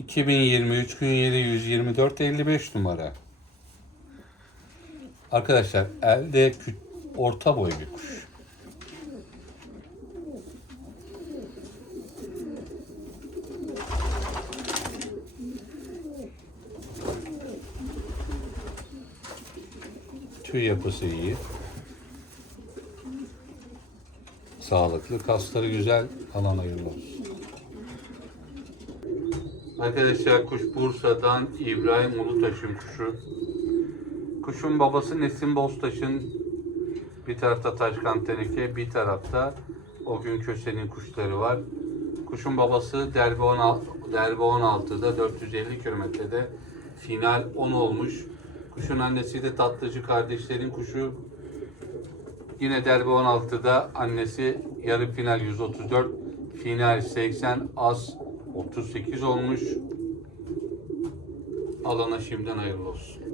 2023 gün yeri 124.55 numara. Arkadaşlar elde orta boy bir kuş. Tüy yapısı iyi. Sağlıklı, kasları güzel, alan hayırlı olsun. Arkadaşlar kuş Bursa'dan İbrahim Ulutaş'ın kuşu. Kuşun babası Nesim Boztaş'ın, bir tarafta Taşkan Teneke, bir tarafta o gün Köse'nin kuşları var. Kuşun babası Derbi 16'da 450 kilometrede final 10 olmuş. Kuşun annesi de Tatlıcı kardeşlerin kuşu. Yine Derbi 16'da annesi yarı final 134, final 80, az 38 olmuş. Alana şimdiden hayırlı olsun.